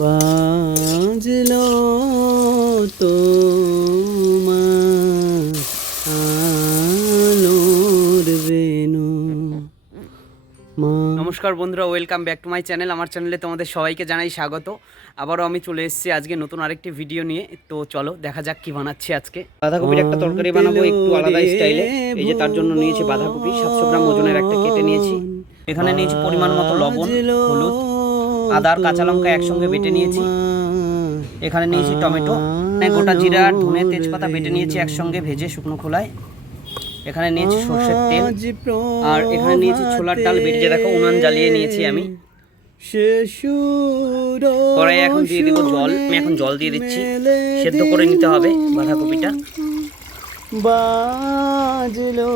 বাজলো বেনু নমস্কার বন্ধুরা welcome back to my channel আমার চ্যানেলে তোমাদের সবাইকে জানাই স্বাগত। আবারও আমি চলে এসেছি আজকে নতুন আরেকটি ভিডিও নিয়ে। তো চলো, দেখা যাক কি বানাচ্ছি আজকে। বাঁধাকপির একটা তরকারি বানাবো একটু আলাদা স্টাইলে এই যে তার জন্য নিয়েছি বাঁধাকপি, সাতশো গ্রাম ওজনের একটা কেটে নিয়েছি। এখানে নিয়েছি পরিমাণ মতো লবণ, হলুদ। আদা কাঁচা লঙ্কা একসঙ্গে বেটে নিয়েছি। এখানে নিয়েছি টমেটো এখানে গোটা জিরা ধনে তেজপাতা বেটে নিয়েছি একসঙ্গে ভেজে শুকনো খোলায়। এখানে নিয়েছি সর্ষের তেল, আর এখানে নিয়েছি ছোলার ডাল বেটে দেখো উনান জ্বালিয়ে নিয়েছি আমি। কড়াই এখন দিয়ে দিব জল, আমি এখন জল দিয়ে দিচ্ছি। সেদ্ধ করে নিতে হবে বাঁধাকপিটা। বাজলো।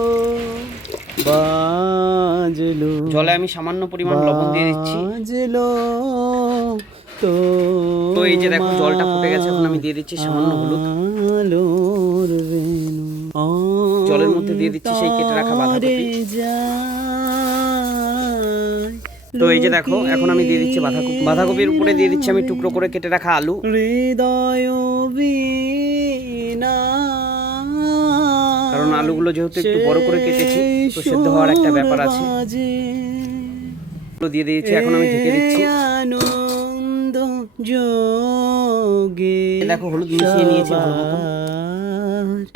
বাজলো। জলে আমি সামান্য পরিমাণ লবণ দিয়ে দিচ্ছি। বাজলো তো তো এই যে দেখো জলটা ফুটে গেছে এখন আমি দিয়ে দিচ্ছি সামান্য হলুদ। বেনু জলের মধ্যে দিয়ে দিচ্ছি সেই কেটে রাখা বাঁধাকপি। তো এই যে দেখো এখন আমি দিয়ে দিচ্ছি বাঁধাকপি। বাঁধাকপির উপরে দিয়ে দিচ্ছি আমি টুকরো করে কেটে রাখা আলু। হৃদয় বীণা কারণ আলুগুলো যেহেতু একটু বড় করে কেটেছি তো সেদ্ধ হওয়ার একটা ব্যাপার আছে। দিয়ে দিয়েছি এখন আমি ঢেকে দিচ্ছি। দেখো হলুদ মিশিয়ে নিয়েছি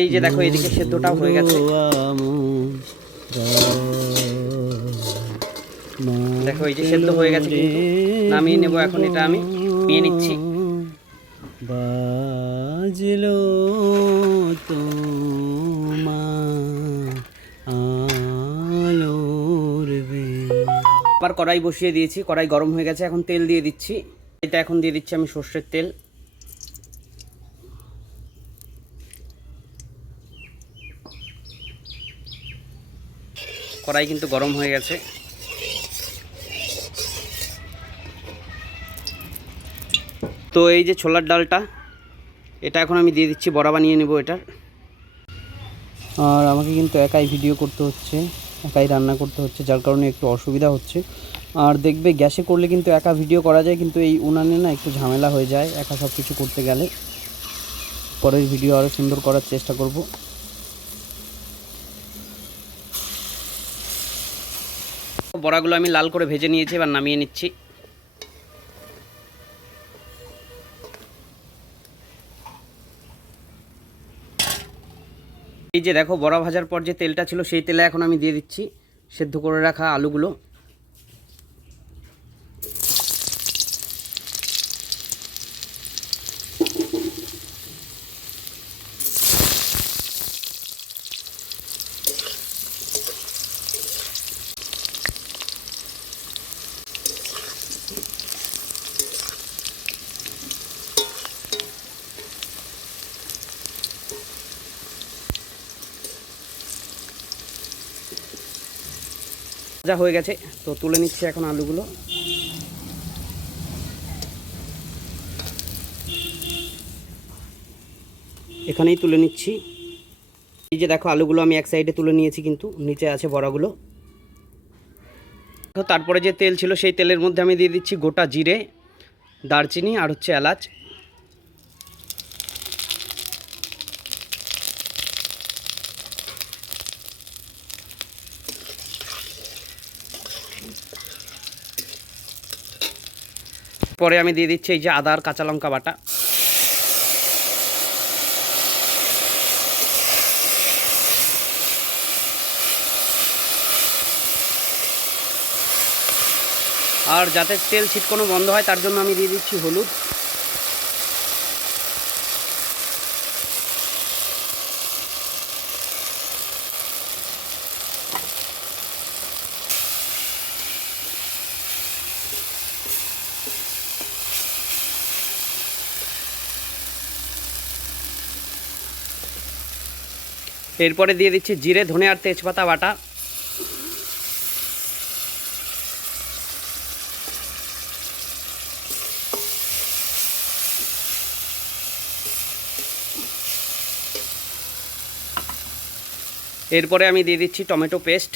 এই যে দেখো এদিকে সেদ্ধটাও হয়ে গেছে। দেখো এই যে সেদ্ধ হয়ে গেছে কিন্তু। নামিয়ে নেব এখন এটা আমি। নিয়ে নিচ্ছি। আবার কড়াই বসিয়ে দিয়েছি, কড়াই গরম হয়ে গেছে, এখন তেল দিয়ে দিচ্ছি। এটা এখন দিয়ে দিচ্ছি আমি সর্ষের তেল। কড়াই কিন্তু গরম হয়ে গেছে। তো এই যে ছোলার ডালটা, এটা এখন আমি দিয়ে দিচ্ছি, বড়া বানিয়ে নেব এটার। আর আমাকে কিন্তু একাই ভিডিও করতে হচ্ছে। একাই রান্না করতে হচ্ছে, যার কারণে একটু অসুবিধা হচ্ছে। আর দেখবে গ্যাসে করলে কিন্তু একা ভিডিও করা যায়, কিন্তু এই উনানে না একটু ঝামেলা হয়ে যায়, একা সব কিছু করতে গেলে। পরের ভিডিও আরও সুন্দর করার চেষ্টা করব। বড়াগুলো আমি লাল করে ভেজে নিয়েছি, এবার নামিয়ে নিচ্ছি। এই যে দেখো বড়া ভাজার পর যে তেলটা ছিল, সেই তেলে এখন আমি দিয়ে দিচ্ছি। সেদ্ধ করে রাখা আলুগুলো। ভাজা হয়ে গেছে। তো তুলে নিচ্ছি এখন আলুগুলো। এখানেই তুলে নিচ্ছি। এই যে দেখো, আলুগুলো আমি এক সাইডে তুলে নিয়েছি কিন্তু, নিচে আছে বড়াগুলো। তারপরে যে তেল ছিল, সেই তেলের মধ্যে আমি দিয়ে দিচ্ছি গোটা জিরে, দারচিনি আর হচ্ছে এলাচ। পরে আমি দিয়ে দিচ্ছি এই যে আদা আর কাঁচা লঙ্কা বাটা। আর যাতে তেল ছিটকোনো বন্ধ হয়, তার জন্য আমি দিয়ে দিচ্ছি হলুদ। এরপরে দিয়ে দিচ্ছি জিরে ধনে আর তেজপাতা বাটা। এরপরে আমি দিয়ে দিচ্ছি টমেটো পেস্ট।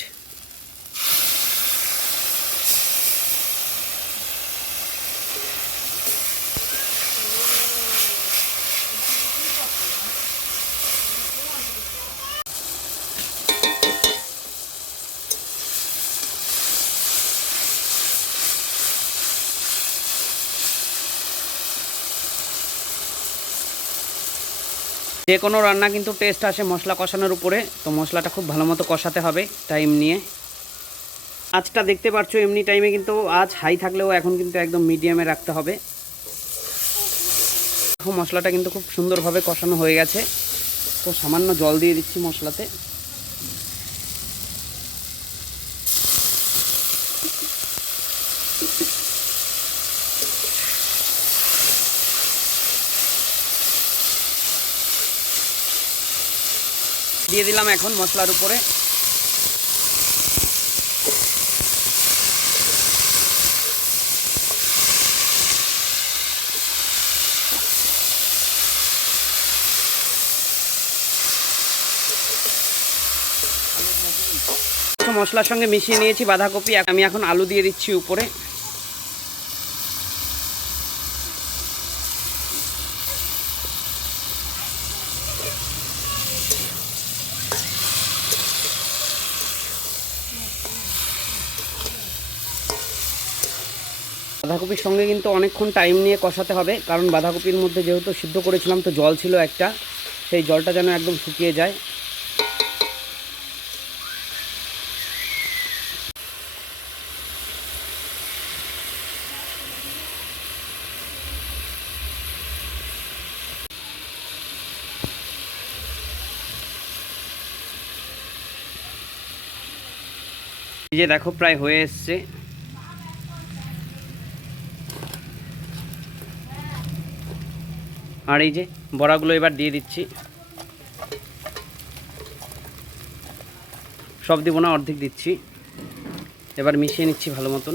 যে কোনো রান্না কিন্তু টেস্ট আসে মশলা কষানোর উপরে, তো মশলাটা খুব ভালো মতো কষাতে হবে টাইম নিয়ে। আজটা দেখতে পাচ্ছ এমনি টাইমে কিন্তু আজ হাই থাকলেও এখন কিন্তু একদম মিডিয়ামে রাখতে হবে। মশলাটা কিন্তু খুব সুন্দরভাবে কষানো হয়ে গেছে। তো সামান্য জল দিয়ে দিচ্ছি মশলাতে। দিয়ে দিলাম এখন মশলার উপরে। মশলার সঙ্গে মিশিয়ে নিয়েছি বাঁধাকপি। আমি এখন আলু দিয়ে দিচ্ছি উপরে। বাঁধাকপির সঙ্গে কিন্তু অনেকক্ষণ টাইম নিয়ে কষাতে হবে, কারণ বাঁধাকপির মধ্যে যেহেতু সিদ্ধ করেছিলাম তো জল ছিল একটা, সেই জলটা যেন একদম শুকিয়ে যায়। যে দেখো, প্রায় হয়ে এসছে। আর এই যে বড়াগুলো এবার দিয়ে দিচ্ছি। সব দিব না, অর্ধেক দিচ্ছি। এবার মিশিয়ে নিচ্ছি ভালো মতন।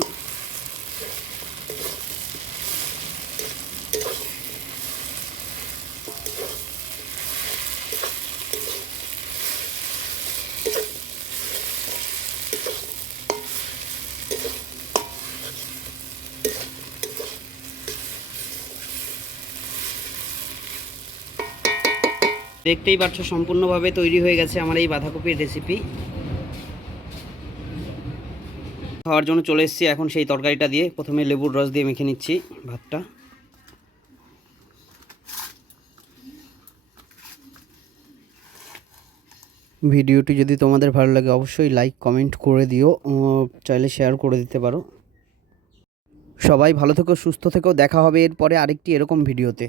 দেখতেই পাচ্ছ সম্পূর্ণভাবে তৈরি হয়ে গেছে আমার এই বাঁধাকপির রেসিপি খাওয়ার জন্য চলে এসেছি এখন সেই তরকারিটা দিয়ে। প্রথমে লেবুর রস দিয়ে মেখে নিচ্ছি ভাতটা। ভিডিওটি যদি তোমাদের ভালো লাগে, অবশ্যই লাইক কমেন্ট করে দিও চাইলে শেয়ার করে দিতে পারো। সবাই ভালো থেকো, সুস্থ থেকো, দেখা হবে এরপরে আরেকটি এরকম ভিডিওতে